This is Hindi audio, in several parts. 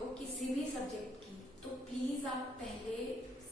हो किसी भी सब्जेक्ट की, तो प्लीज आप पहले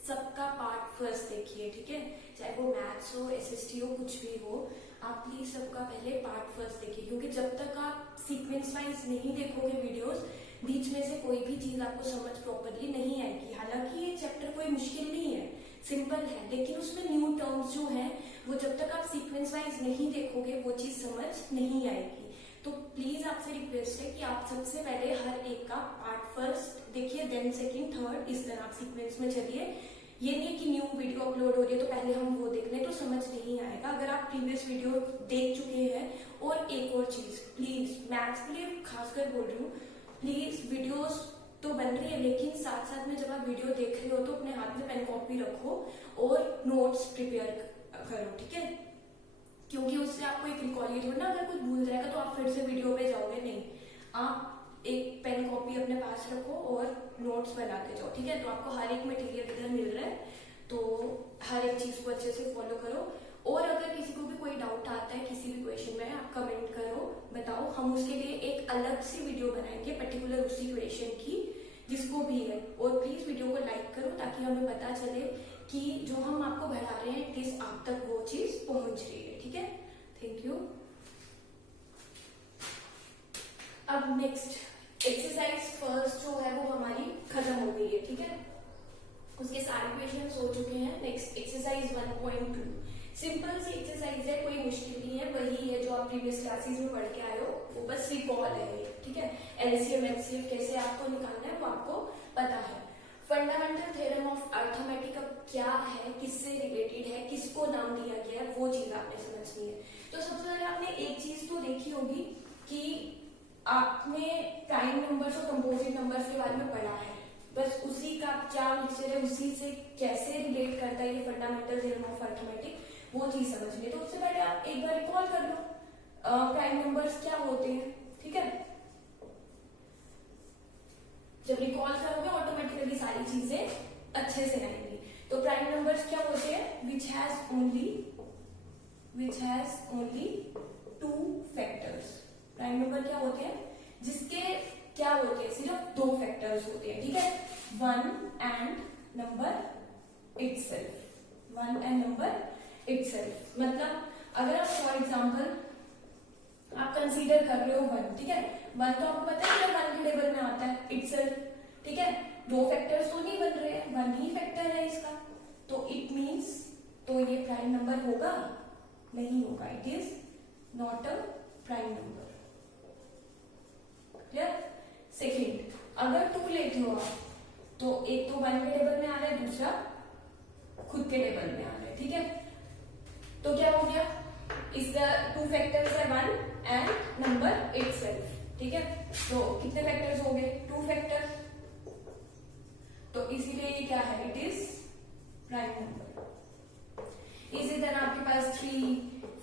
सबका पार्ट फर्स्ट देखिए, ठीक है। चाहे वो मैथ्स हो, एसएसटी हो, कुछ भी हो, आप प्लीज सबका पहले पार्ट फर्स्ट देखिए, क्योंकि जब तक आप सीक्वेंस वाइज नहीं देखोगे वीडियोस, बीच में से कोई भी चीज आपको समझ प्रॉपरली नहीं आएगी। हालांकि ये चैप्टर कोई मुश्किल नहीं है, सिंपल है, लेकिन उसमें न्यू टर्म्स जो है वो जब तक आप सीक्वेंस वाइज नहीं देखोगे वो चीज समझ नहीं आएगी। तो प्लीज आपसे रिक्वेस्ट है कि आप सबसे पहले हर एक का पार्ट फर्स्ट देखिए, देन सेकंड, थर्ड, इस तरह आप सीक्वेंस में चलिए। ये नहीं कि न्यू वीडियो अपलोड हो रही है तो पहले हम वो देख लें, तो समझ नहीं आएगा। अगर आप प्रीवियस वीडियो देख चुके हैं, और एक और चीज प्लीज, मैथ्स के लिए खासकर बोल रही हूँ, प्लीज वीडियोस तो बन रही है, लेकिन साथ साथ में जब आप वीडियो देख रहे हो तो अपने हाथ में पेन कॉपी रखो और नोट्स प्रिपेयर करो, ठीक है। क्योंकि उससे आपको एक रिकॉल, ये थोड़ा ना अगर कुछ भूल जाएगा तो आप फिर से वीडियो पे जाओगे, नहीं। आप एक पेन कॉपी अपने पास रखो और नोट्स बनाते जाओ, ठीक है। तो आपको हर एक मटेरियल इधर मिल रहा है, तो हर एक चीज को अच्छे से फॉलो करो। और अगर किसी को भी कोई डाउट आता है किसी भी क्वेश्चन में, आप कमेंट करो, बताओ, हम उसके लिए एक अलग सी वीडियो बनाएंगे पर्टिकुलर उसी क्वेश्चन की, जिसको भी है। और प्लीज वीडियो को लाइक करो ताकि हमें पता चले कि जो हम आपको बढ़ा रहे हैं एटलीस्ट आप तक वो चीज पहुंच रही है, ठीक है। Thank you. अब नेक्स्ट एक्सरसाइज फर्स्ट जो है वो हमारी खत्म हो गई है, ठीक है। उसके सारे क्वेश्चंस हो चुके हैं। नेक्स्ट एक्सरसाइज 1.2 सिंपल सी एक्सरसाइज है, कोई मुश्किल नहीं है, वही है जो आप प्रीवियस क्लासेस में पढ़ के आए हो, वो बस रिकॉल है, ठीक है। एलसीएम एचसीएफ कैसे आपको निकालना है वो आपको पता है। फंडामेंटल थ्योरम ऑफ अर्थमेटिक अब क्या है, किससे रिलेटेड है, किसको नाम दिया गया है, वो चीज आपने समझनी है। तो सबसे पहले आपने एक चीज तो देखी होगी कि आपने प्राइम नंबर्स और कंपोजिट नंबर्स के बारे में पढ़ा है, बस उसी का क्या मिक्सचर है, उसी से कैसे रिलेट करता है ये फंडामेंटल थ्योरम ऑफ अर्थमेटिक, वो चीज समझनी है। तो उससे पहले आप एक बार रिकॉल कर लो प्राइम नंबर्स क्या होते हैं, ठीक है। जब रिकॉल करोगे ऑटोमेटिकली सारी चीजें अच्छे से आएंगी। तो प्राइम नंबर्स क्या होते हैं, which has only 2 factors. Prime number क्या होते हैं जिसके क्या होते हैं, सिर्फ 2 फैक्टर्स होते हैं, ठीक है। 1 and number itself, 1 and number itself. मतलब अगर आप फॉर एग्जांपल आप कंसीडर कर रहे हो 1, ठीक है। 1 तो आपको पता है 1 के टेबल में आता है इटसेल्फ, ठीक है। 2 फैक्टर्स तो नहीं बन रहे हैं, 1 ही फैक्टर है इसका, तो इट मींस तो ये प्राइम नंबर होगा नहीं होगा, it is not a prime number, clear. Second, अगर 2 लेते हो आप, तो एक तो 1 के टेबल में आ रहा है, दूसरा खुद के टेबल में आ रहा है, ठीक है। तो क्या हो गया, इसका 2 फैक्टर्स है 1 एंड नंबर इटसेल्फ, ठीक है। तो कितने फैक्टर्स हो गए, 2 फैक्टर, तो इसीलिए ये क्या है, इट इज प्राइम नंबर। इसी तरह आपके पास 3,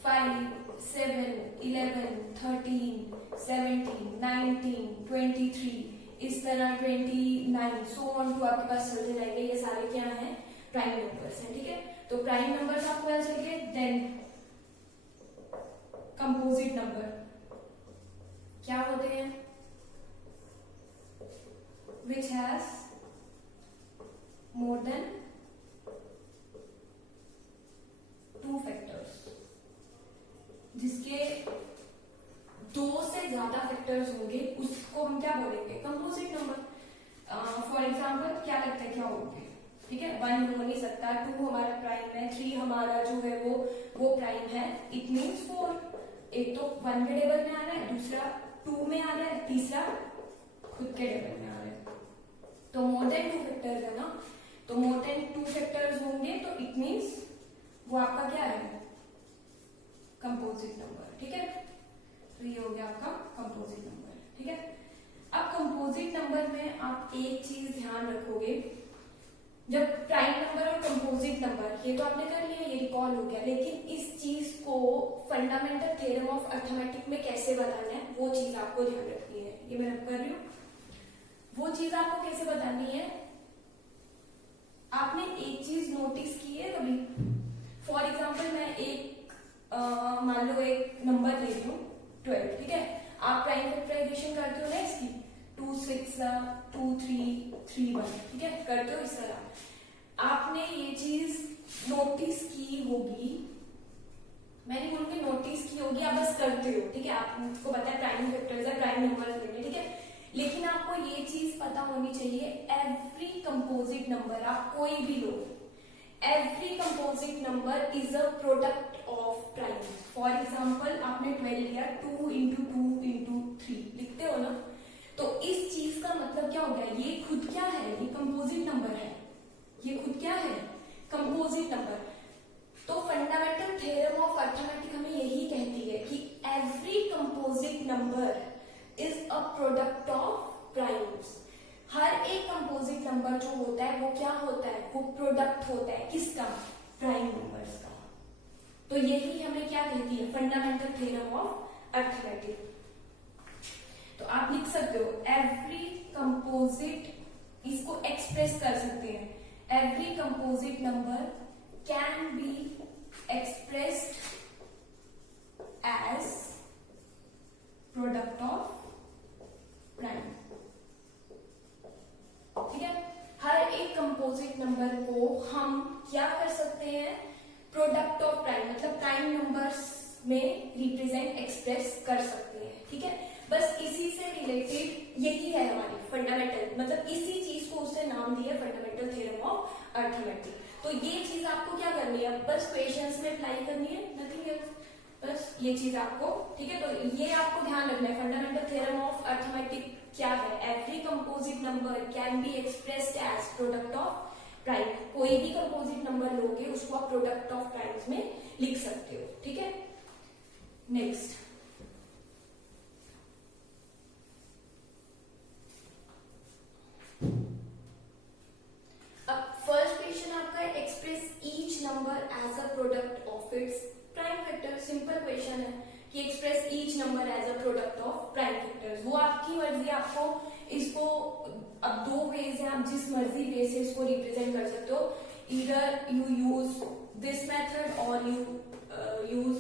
5, 7, 11, 13, 17, 19, 23, इस तरह 29, सो ऑन टू आपके पास चलते जाएंगे। ये सारे क्या है, प्राइम नंबर्स हैं, ठीक है। तो प्राइम नंबर्स आपको पता चल गए। देन कंपोजिट नंबर क्या होते हैं, which has more than 2 factors, जिसके 2 से ज्यादा फैक्टर्स होंगे उसको हम क्या बोलेंगे, कंपोजिट नंबर। फॉर एग्जाम्पल क्या लगता है क्या होंगे, ठीक है। 1 हो नहीं सकता, 2 हमारा प्राइम है, 3 हमारा जो है वो प्राइम है, इट मीन्स 4। एक तो 1 के टेबल में आ रहा है, दूसरा 2 में आ रहा है, तीसरा खुद के टेबल में आ रहा है, तो मोर देन 2 फैक्टर्स है ना। तो मोर देन 2 फैक्टर्स होंगे तो इट मीन्स वो आपका क्या है, कंपोजिट नंबर, ठीक है। तो ये हो गया आपका कंपोजिट नंबर, ठीक है। अब कंपोजिट नंबर में आप एक चीज ध्यान रखोगे, जब प्राइम नंबर और कंपोजिट नंबर, ये तो आपने कर लिया, ये रिकॉल हो गया, लेकिन इस चीज को फंडामेंटल थ्योरम ऑफ अर्थमेटिक में कैसे बताना है वो चीज आपको ध्यान रखनी है। ये मैं कर रही हूँ, वो चीज आपको कैसे बतानी है। आपने एक चीज नोटिस की है कभी, फॉर एग्जाम्पल मैं एक मान लो एक नंबर ले रही हूँ 12, ठीक है। आप प्राइम फैक्टराइजेशन करते हो ना इसकी, 2 6 2 3 1, ठीक है। करते हो इस तरह। आपने ये चीज नोटिस की होगी, मैं नहीं बोलूंगी नोटिस की होगी, आप बस करते हो, ठीक है। आपको पता है प्राइम फैक्टर्स है, प्राइम नंबर्स लेने, ठीक है। लेकिन आपको ये चीज पता होनी चाहिए, एवरी कंपोजिट नंबर, आप कोई भी लो, every composite number is a product of prime. For example आपने 12 लिया, 2 इंटू 2 इंटू 3 लिखते हो ना, तो इस चीज का मतलब क्या हो गया, ये खुद क्या है, ये कंपोजिट नंबर है, ये खुद क्या है, कंपोजिट नंबर। तो फंडामेंटल थ्योरम ऑफ अर्थमेटिक हमें यही कहती है कि every composite number is a product of primes. हर एक कंपोजिट नंबर जो होता है वो क्या होता है, वो प्रोडक्ट होता है किसका, प्राइम नंबर्स का। तो यही हमें क्या कहती है, फंडामेंटल थ्योरम ऑफ अर्थमेटिक। तो आप लिख सकते हो एवरी कंपोजिट, इसको एक्सप्रेस कर सकते हैं, every composite number can B expressed as product of prime, ठीक है। हर एक कंपोजिट नंबर को हम क्या कर सकते हैं, प्रोडक्ट ऑफ प्राइम, मतलब प्राइम नंबर्स में रिप्रेजेंट एक्सप्रेस कर सकते हैं, ठीक है। बस इसी से रिलेटेड यही है हमारी फंडामेंटल, मतलब इसी चीज को उसने नाम दिया फंडामेंटल थ्योरम ऑफ अर्थमेटिक। तो ये चीज आपको क्या करनी है, बस क्वेश्चंस में अप्लाई करनी है, नथिंग एल्स, बस ये चीज आपको, ठीक है। तो ये आपको ध्यान रखना है, फंडामेंटल थ्योरम ऑफ अर्थमेटिक क्या है, every composite number can be expressed as product of prime. कोई भी कंपोजिट नंबर लोगे उसको आप प्रोडक्ट ऑफ प्राइम्स में लिख सकते हो, ठीक है। Next, number as a product of its prime factor. Simple question है कि express each number as a product of prime factors. वो आपकी मर्जी, आपको इसको अब 2 वेज है, आप जिस मर्जी वे से इसको रिप्रेजेंट कर सकते हो। Either you use this method और यू यूज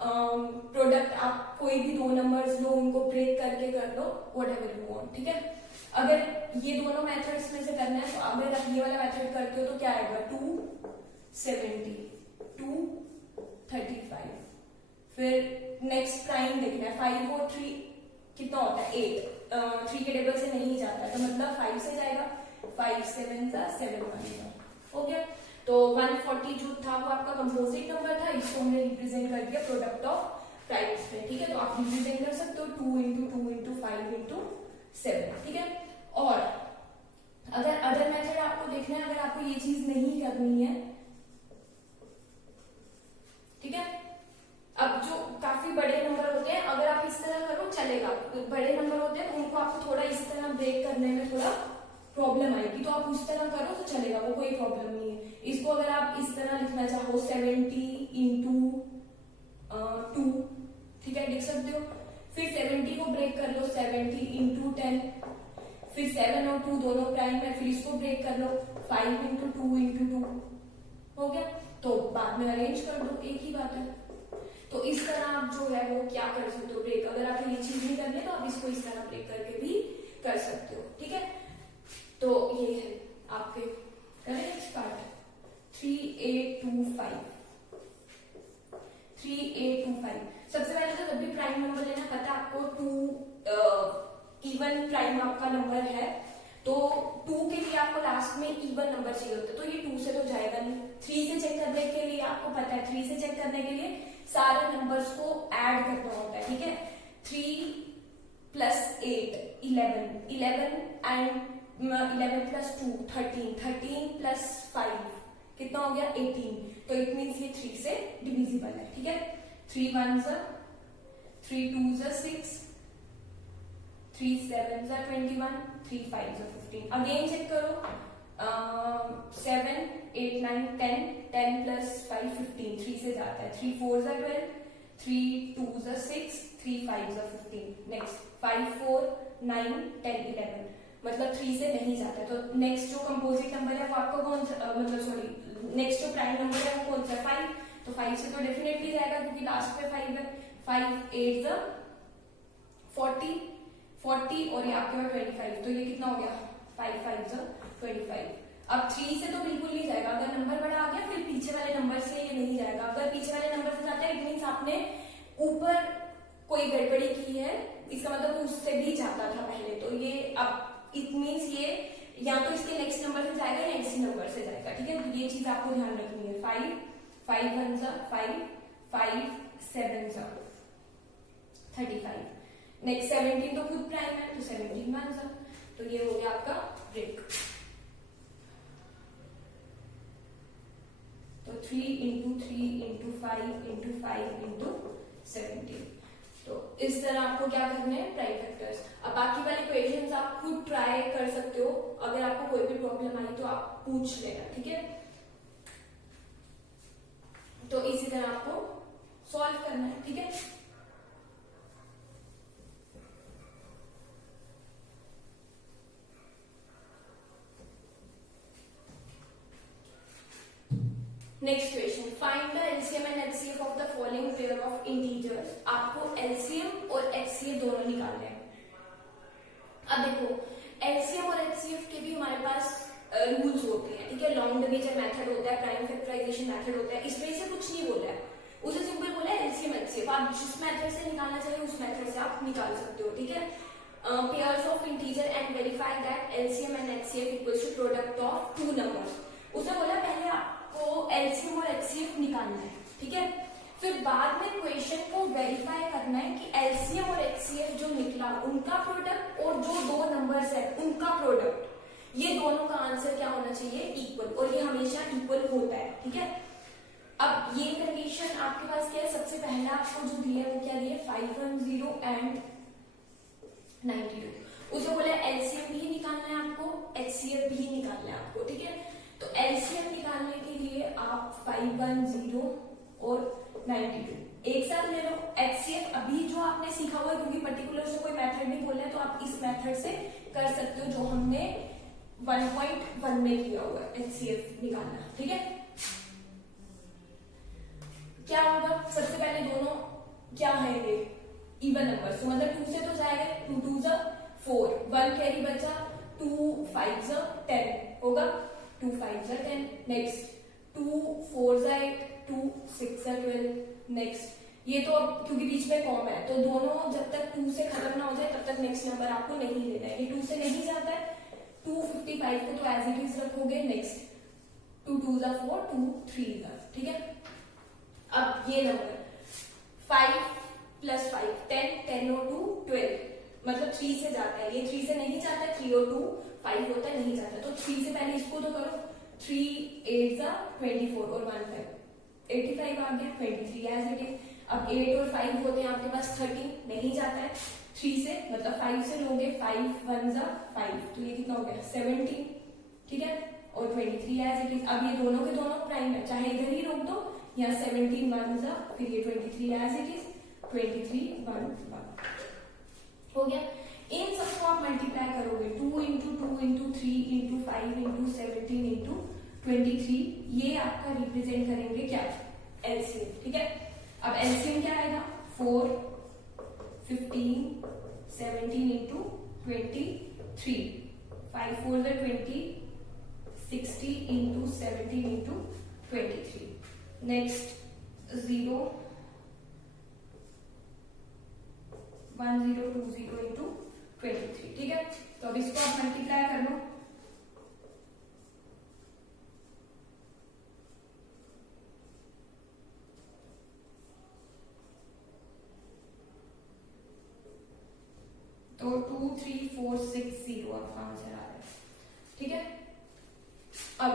प्रोडक्ट, आप कोई भी 2 नंबर्स लो, उनको ब्रेक करके कर लो, व्हाटएवर यू वांट, ठीक है। अगर ये दोनों मेथड्स में से करना है तो अगर आप ये वाला मेथड करते हो तो क्या आएगा, 270, 235। फिर नेक्स्ट प्राइम देखना है, 5 और 3 कितना होता है, 8। 3 के टेबल से नहीं जाता है तो मतलब 5 से जाएगा, 5 7 जा 7 1 हो गया। तो 140 जो था वो आपका कंपोजिट नंबर था, इसको हमने रिप्रेजेंट कर दिया प्रोडक्ट ऑफ प्राइम्स में, ठीक है। तो आप रिप्रेजेंट कर सकते हो 2 इंटू 2 इंटू 5 इंटू 7, ठीक है। और अगर अदर मेथड आपको देखना है, अगर आपको ये चीज नहीं करनी है, ठीक है। अब जो काफी बड़े नंबर होते हैं, अगर आप इस तरह करो चलेगा, बड़े नंबर होते हैं उनको आपको थोड़ा इस तरह ब्रेक करने में थोड़ा प्रॉब्लम आएगी, तो आप उस तरह करो तो चलेगा, वो कोई प्रॉब्लम नहीं है। इसको अगर आप इस तरह लिखना चाहो 70 इंटू 2, ठीक है, लिख सकते हो। फिर 70 को ब्रेक कर लो 70 इंटू 10, फिर 7 और 2 दोनों प्राइम है, फिर इसको ब्रेक कर लो 5 इंटू 2 इंटू 2 हो गया। तो बाद में अरेंज कर दो, एक ही बात है। तो इस तरह आप जो है वो क्या कर सकते हो, ब्रेक। अगर आपको ये चीज नहीं करनी है तो आप इसको इस तरह ब्रेक करके भी कर सकते हो, ठीक है। तो ये है आपके, करें नेक्स्ट पार्ट 3825। 3825 सबसे पहले तो जब भी प्राइम नंबर लेना, पता आपको 2 इवन प्राइम आपका नंबर है, तो 2 के लिए आपको लास्ट में इवन नंबर चाहिए होता है, तो ये 2 से तो जाएगा नहीं। 3 से चेक करने के लिए आपको पता है, 3 से चेक करने के लिए सारे नंबर्स को ऐड करना होता है, ठीक है। 3 + 8 11 एंड 11 + 2 13 13 + 5 कितना हो गया 18। तो इट मीन्स ये 3 से डिविजिबल है, ठीक है। 3 1 3 2 6 3 7 21 3 5 15। अगेन चेक करो 7 8 9 10 10 + 5 15, 3 से जाता है। 3 4 12 3 2 6 3 5 15। नेक्स्ट 5 4 9 10 11, मतलब 3 से नहीं जाता है। तो नेक्स्ट जो कंपोजिट नंबर है वो आपका कौन सा, मतलब सॉरी नेक्स्ट जो प्राइम नंबर है वो कौन सा, 5। तो 5 से तो डेफिनेटली जाएगा क्योंकि लास्ट पे 5 है। 5 8 40 और ये आपके पास 25, तो ये कितना हो गया 5 5 25। अब 3 से तो बिल्कुल नहीं जाएगा, अगर नंबर बड़ा आ गया फिर पीछे वाले नंबर से ये नहीं जाएगा। अगर पीछे वाले नंबर से जाता है इट मीन्स आपने ऊपर कोई गड़बड़ी की है, इसका मतलब उससे भी जाता था पहले। तो ये अब इट मीन्स ये या तो इसके नेक्स्ट नंबर से जाएगा या इसी नंबर से जाएगा, ठीक है। तो ये चीज आपको ध्यान रखनी है। 5 5 1 5 5 7 35। नेक्स्ट 17 तो खुद प्राइम है तो 17 1 तो ये हो गया आपका ब्रेक। तो 3 into 3 into 5 into 5 into 17। तो इस तरह आपको क्या करना है, प्राइम फैक्टर्स। अब बाकी वाले क्वेश्चंस आप खुद ट्राई कर सकते हो, अगर आपको कोई भी प्रॉब्लम आई तो आप पूछ लेना, ठीक है। तो इसी तरह आपको सॉल्व करना है, ठीक है। Next question, find the LCM and HCF of the following pair of integers. आपको एलसीएम और एचसीएफ दोनों निकालने हैं। अब देखो एलसीएम और एचसीएफ के भी हमारे पास रूल्स होते हैं, ठीक है। लॉन्ग डिवीजन मेथड होता है, प्राइम फैक्टराइजेशन मेथड होता है, इसमें से कुछ नहीं बोला है, उसे सिंपल बोला है एलसीएम एचसीएफ। आप जिस मेथड से निकालना चाहिए उस मेथड से आप निकाल सकते हो, ठीक है। Pairs of integer and verify that LCM and HCF equals to product of two numbers. उसे बोला पहले आपको एलसीएम और एचसीएफ निकालना है, ठीक है। फिर बाद में क्वेश्चन को वेरीफाई करना है कि एलसीएम और एचसीएफ जो निकला उनका प्रोडक्ट और जो दो नंबर्स है उनका प्रोडक्ट, ये दोनों का आंसर क्या होना चाहिए, इक्वल। और ये हमेशा इक्वल होता है, ठीक है। अब ये कंडीशन आपके पास क्या है, सबसे पहला आपको जो दिया है वो क्या दिया, 510 एंड 92। उसे बोला एलसीएम भी निकालना है आपको, एचसीएफ भी निकालना है आपको, ठीक है। तो एलसीएम निकालने के लिए आप 510 और 92 एक साथ ले लो। एचसीएफ अभी जो आपने सीखा हुआ है, क्योंकि पर्टिकुलर से कोई मेथड नहीं बोला है तो आप इस मेथड से कर सकते हो जो हमने 1.1 में किया हुआ है, एचसीएफ निकालना, ठीक है। क्या होगा, सबसे पहले दोनों क्या है, ये इवन नंबर, तो मतलब 2 से तो जाएगा, 2 2 4, 1 कैरी बचा, 2 5 10 होगा, 2 5 10। नेक्स्ट 2 4 8, 2 6 12। नेक्स्ट ये तो अब क्योंकि बीच में कॉम है तो दोनों जब तक 2 से खत्म ना हो जाए तब तक नेक्स्ट नंबर आपको नहीं लेना है। ये 2 से नहीं जाता है, 255 को तो एज इट इज रखोगे। नेक्स्ट 2 2 4, 2 3, ठीक है। अब ये नंबर 5 + 5 10, 10 और 2 12, मतलब 3 से जाता है, ये 3 से नहीं जाता है, 3 और 2 5 होता है, नहीं जाता। तो 3 से पहले इसको तो करो, 3 8 24 और 1 5, 85 आ गया, 23 एज इट इज। अब 8 और 5 होते हैं आपके पास 13, नहीं जाता है 3 से, मतलब 5 से लोगे, 5 1 5, तो ये कितना हो गया 17, ठीक है। और 23 एज इट इज। अब ये दोनों के दोनों प्राइम है, चाहे इधर ही रोक दो, यहाँ 17 1 फिर ये 23 एज इट इज, 23 1 1 हो गया। इन सबको आप मल्टीप्लाई करोगे, 2 into 2 into 3 into 5 into 17 into 23, ये आपका रिप्रेजेंट करेंगे क्या, एलसीएम, ठीक है। अब एलसीएम क्या आएगा, 4 15 17 into 23, 5 4 20, 60 into 17 into 23। Next 0 1 0 2 0 into 23, ठीक है। तो अब इसको आप मल्टीप्लाई कर लो, तो 2 3 4 6 0 आपका आंसर आ रहा है, ठीक है। अब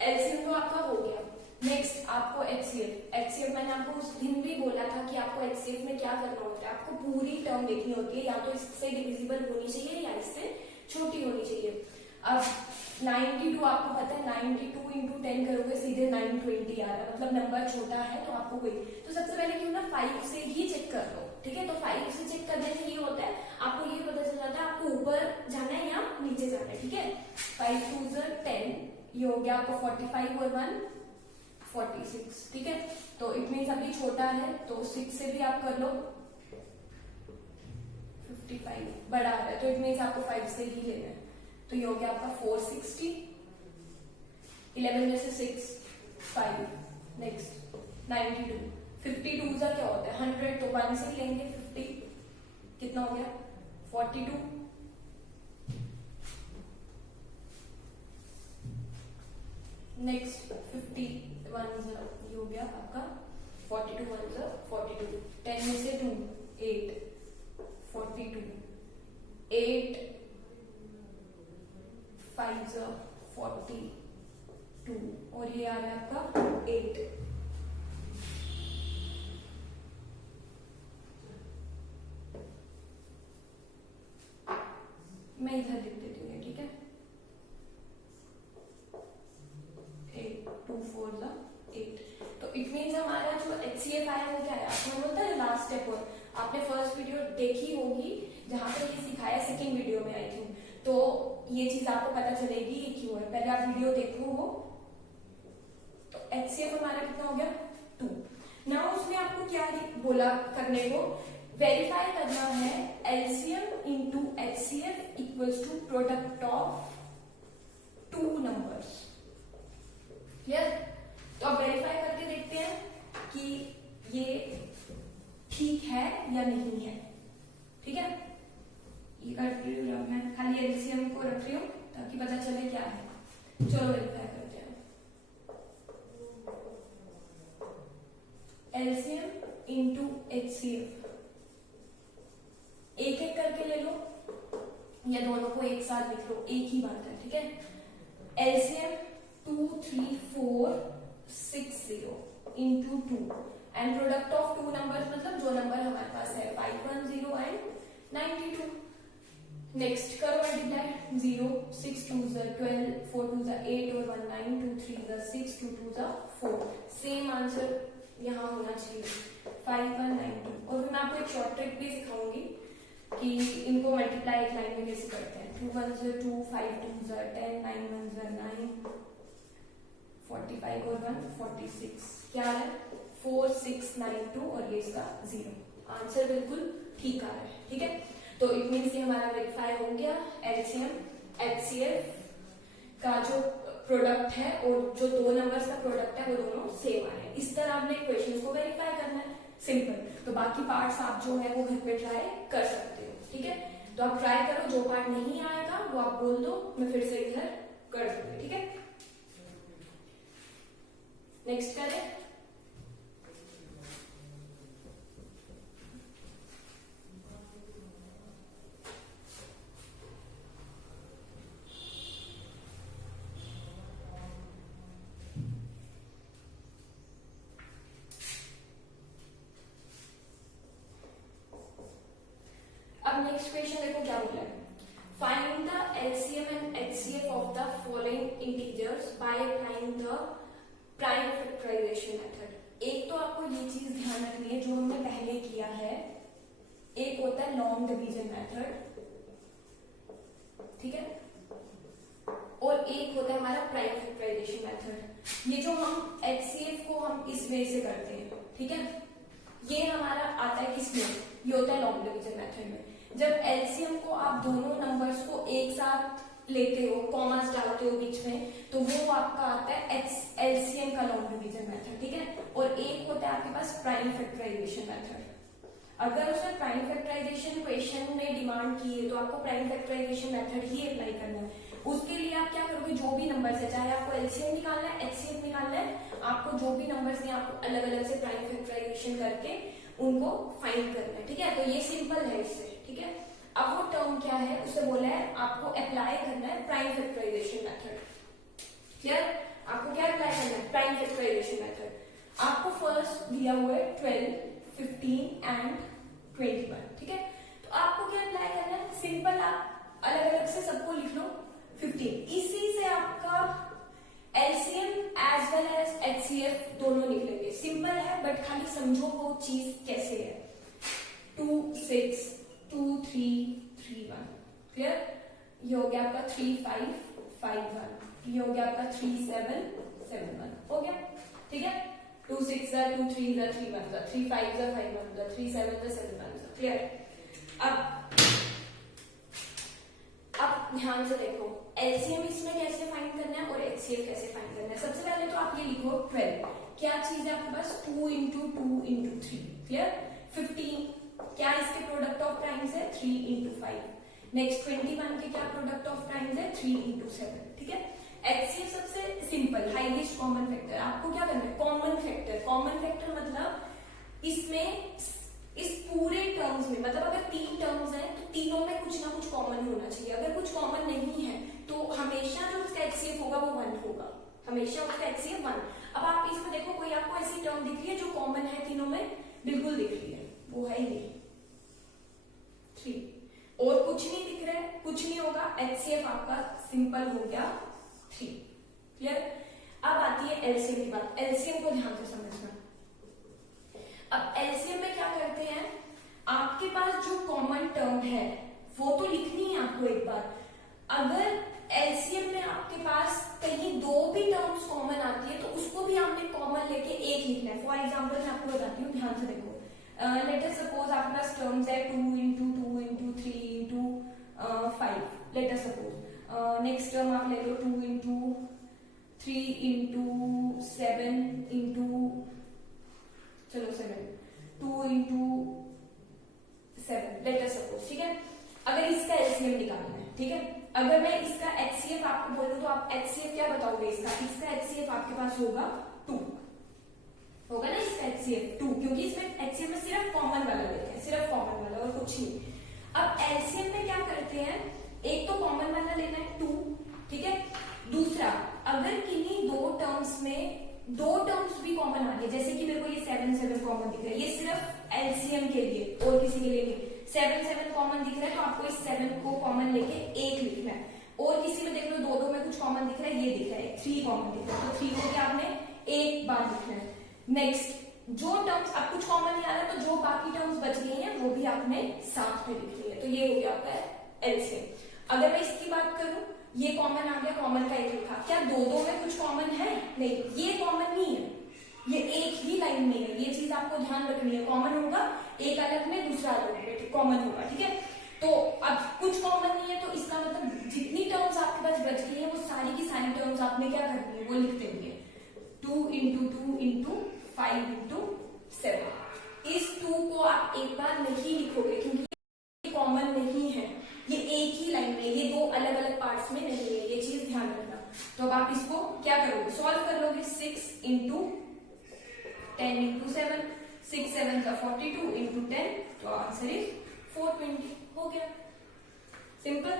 एलसीएम तो आपका हो गया। नेक्स्ट आपको एचसीएफ। एचसीएफ मैंने आपको उस दिन भी बोला था कि आपको एचसीएफ में क्या करना होता है, आपको पूरी टर्म देखनी होती है, या तो इससे डिविजिबल होनी चाहिए या इससे छोटी होनी चाहिए। अब 92 आपको पता है, 92 into 10 करोगे सीधे 920 आ रहा है, मतलब नंबर छोटा है तो आपको कोई, तो सबसे पहले क्यों ना 5 से ही चेक कर लो, ठीक है। तो 5 से चेक करने से ये होता है, आपको ये पता चल जाता है आपको ऊपर जाना है या नीचे जाना है, ठीक है। 5 2 10, ये हो गया आपको 45 और 1 46, ठीक है। तो इट मीन्स अभी छोटा है तो 6 से भी आप कर लो, 55 बड़ा है तो इट मीन्स आपको 5 से ही लेना है। तो ये हो गया आपका 460, 11 में से 6 5, नेक्स्ट 92, 52 का क्या होता है 100, तो 1 से लेंगे 50, कितना हो गया 42, नेक्स्ट 51 ये हो गया आपका 42 1 42, 10 में से 2 8, 42, 8 5 42, और ये आ रहा है आपका 8। मैं इधर लिख देती हूँ, ठीक है 8 2 4 8। तो इट मीन्स हमारा जो HCF आया वो क्या है, आपको बोलता है लास्ट स्टेप। और आपने फर्स्ट वीडियो देखी होगी जहां पे ये सिखाया, सेकंड वीडियो में आई थिंक, तो ये चीज आपको पता चलेगी ये क्यों है। पहले आप वीडियो देखो वो। तो HCF हमारा कितना हो गया 2। ना उसने आपको क्या बोला करने को, वेरीफाई करना है LCM into HCF equals to product of 2 numbers. Clear? तो अब वेरीफाई करके देखते हैं कि ये ठीक है या नहीं है। ठीक है, ये कर रही हूँ मैं, खाली एलसीएम को रख रही हूँ ताकि पता चले क्या है। चलो वेरीफाई करते हैं। एलसीएम इंटू HCF, एक एक करके ले लो या दोनों को एक साथ लिख लो, एक ही बात है। ठीक है, LCM 2 3 4 6 0 into 2 and product of 2 numbers, मतलब जो नंबर हमारे पास है 510 एंड 92। नेक्स्ट करो मल्टीप्लाई, 0 6 2 12 4 2 8 और 1 9 2 3 6 2 2 4। सेम आंसर यहाँ होना चाहिए 5192। और फिर मैं आपको एक शॉर्ट ट्रिक भी सिखाऊंगी कि इनको मल्टीप्लाई एक लाइन में कैसे करते हैं। 2 1 2 5 2 10 9 1 9 45 और 1 46, क्या है 4692 और ये इसका 0। आंसर बिल्कुल ठीक आ रहा है। ठीक है, तो इट मीन्स कि हमारा वेरीफाई हो गया एलसीएम HCF का जो प्रोडक्ट है और जो 2 नंबर्स का प्रोडक्ट है वो दोनों सेम आए हैं। इस तरह आपने क्वेश्चंस को वेरीफाई करना है, सिंपल। तो बाकी पार्ट्स आप जो है वो घर पे ट्राई कर सकते हो। ठीक है, तो आप ट्राई करो, जो पार्ट नहीं आएगा वो आप बोल दो, मैं फिर से इधर कर दूंगी। ठीक है, नेक्स्ट करें। अब नेक्स्ट क्वेश्चन देखो क्या बोला है। Find the LCM and HCF of the following integers by applying the prime factorisation method. एक तो आपको ये चीज ध्यान रखनी है जो हमने पहले किया है, एक होता है लॉन्ग डिवीजन मेथड, ठीक है, और एक होता है हमारा प्राइम फैक्टराइजेशन मेथड। ये जो हम HCF को हम इस वे से करते हैं, ठीक है, ये हमारा आता है किसमें, ये होता है लॉन्ग डिवीजन मेथड में। जब LCM को आप दोनों नंबर्स को एक साथ लेते हो, कॉमास डालते हो बीच में, तो वो आपका आता है LCM का लॉन्ग डिवीजन मेथड। ठीक है, और एक होता है आपके पास प्राइम फैक्टराइजेशन मेथड। अगर उसने प्राइम फैक्टराइजेशन क्वेश्चन में डिमांड की है तो आपको प्राइम फैक्टराइजेशन मेथड ही अप्लाई करना है। उसके लिए आप क्या करोगे, जो भी नंबर्स है, चाहे आपको LCM निकालना है HCF निकालना है, आपको जो भी नंबर्स हैं आपको अलग अलग से प्राइम फैक्टराइजेशन करके उनको फाइंड करना है। ठीक है, तो ये सिंपल है इससे। ठीक है, अब वो टर्म क्या है, उसे बोला है आपको अप्लाई करना है प्राइम फैक्टराइजेशन मेथड। क्लियर, आपको क्या अप्लाई करना है, प्राइम फैक्टराइजेशन मेथड। आपको फर्स्ट दिया हुआ है 12 15 एंड 21। ठीक है, तो आपको क्या अप्लाई करना है, सिंपल आप अलग अलग से सबको लिख लो 15। इसी से आपका LCM as well as HCF दोनों निकलेंगे। सिंपल है बट खाली समझो वो चीज कैसे है। 2 6 2 3 3 1। क्लियर, ये हो गया आपका 3 5 5 1, ये हो गया आपका 3 7 7 1। हो गया, ठीक है, 2 6 2 3 3 1 3 5 5 1 3 7 7 1। क्लियर। अब ध्यान से देखो, एलसीएम इसमें कैसे फाइंड करना है और एचसीएफ कैसे फाइंड करना है। सबसे पहले तो आप ये लिखो 12, क्या चीज है आपके पास, 2 इंटू 2 इंटू 3, क्लियर। 15, क्या इसके प्रोडक्ट ऑफ प्राइम्स है, 3 इंटू 5। नेक्स्ट 21 के क्या प्रोडक्ट ऑफ प्राइम्स है, 3 इंटू 7, ठीक है। एचसीएफ सबसे सिंपल, हाईएस्ट कॉमन फैक्टर। आपको क्या करना है, कॉमन फैक्टर। कॉमन फैक्टर मतलब इसमें इस पूरे टर्म्स में, मतलब अगर 3 टर्म्स हैं तो तीनों में कुछ ना कुछ कॉमन होना चाहिए। अगर कुछ कॉमन नहीं है तो हमेशा जो उसका एचसीएफ होगा वो 1 होगा, हमेशा उसका एचसीएफ 1। अब आप इसमें देखो, कोई आपको ऐसी टर्म दिख रही है जो कॉमन है तीनों में, बिल्कुल दिख रही है, वो है ये 3, और कुछ नहीं दिख रहा है, कुछ नहीं होगा, एचसीएफ आपका सिंपल हो गया 3, क्लियर। अब आती है एलसीएम की बात। एलसीएम को ध्यान से समझना। अब एलसीएम में क्या करते हैं, आपके पास जो कॉमन टर्म है वो तो लिखनी है आपको एक बार। अगर एलसीएम में आपके पास कहीं 2 भी टर्म्स कॉमन आती है तो उसको भी आपने कॉमन लेके एक लिखना है। फॉर एग्जाम्पल मैं आपको बताती हूँ, ध्यान से देखो। लेट अस सपोज आपके पास टर्म्स है 2 into 2 into 3 into 5, let us suppose. Next term आप ले लो 2 इंटू 3 इंटू 7 इंटू, चलो 7, 2 इंटू 7, लेट अस सपोज, ठीक है। अगर इसका एलसीएम निकालना है, ठीक है। अगर मैं इसका एचसीएफ आपको बोलूं तो आप एचसीएफ क्या बताओगे इसका एचसीएफ आपके पास होगा 2, होगा ना इसका एचसीएफ 2, क्योंकि इसमें एचसीएफ में सिर्फ कॉमन वाला लेते हैं, सिर्फ कॉमन वाला और कुछ नहीं। अब एलसीएम में क्या करते हैं, एक तो कॉमन वाला लेना है 2, ठीक है। दूसरा, अगर किन्हीं 2 टर्म्स में 2 टर्म्स भी कॉमन आ गए, जैसे कि मेरे को ये 7 7 कॉमन दिख रहा है, ये सिर्फ एलसीएम के लिए और किसी के लिए नहीं। 7 7 कॉमन दिख रहा है तो आपको इस 7 को कॉमन लेके 1 लिखना है। और किसी में देख लो 2 में कुछ कॉमन दिख रहा है, ये दिख रहा है 3 कॉमन दिख रहा है, तो 3 को भी आपने एक बार लिखना है। नेक्स्ट, जो टर्म्स अब कुछ कॉमन नहीं आ रहा तो जो बाकी टर्म्स बच गई हैं वो भी आपने साथ में लिखनी है। तो ये हो गया आपका एलसीएम। अगर मैं इसकी बात करूं, ये कॉमन आ गया, कॉमन का एक लिखा, क्या 2 में कुछ कॉमन है, नहीं, ये कॉमन नहीं है, ये एक ही लाइन में है, ये चीज आपको ध्यान रखनी है। कॉमन होगा एक अलग में, दूसरा अलग में कॉमन होगा, ठीक है। तो अब कुछ कॉमन नहीं है तो इसका मतलब जितनी टर्म्स आपके पास बच गई है वो सारी की सारी टर्म्स आपने क्या करनी है, वो लिख देंगे 2 इंटू 2 इंटू 5 इंटू 7। इस 2 को आप एक बार नहीं लिखोगे क्योंकि ये कॉमन नहीं है, ये एक ही लाइन में, ये 2 अलग अलग पार्ट्स में नहीं है, ये चीज ध्यान रखना। तो अब आप इसको क्या करोगे, सॉल्व कर लोगे। 6 इंटू 10 इंटू 7, 6 7 का 42 इंटू 10, तो आंसर इज 420, हो गया, सिंपल।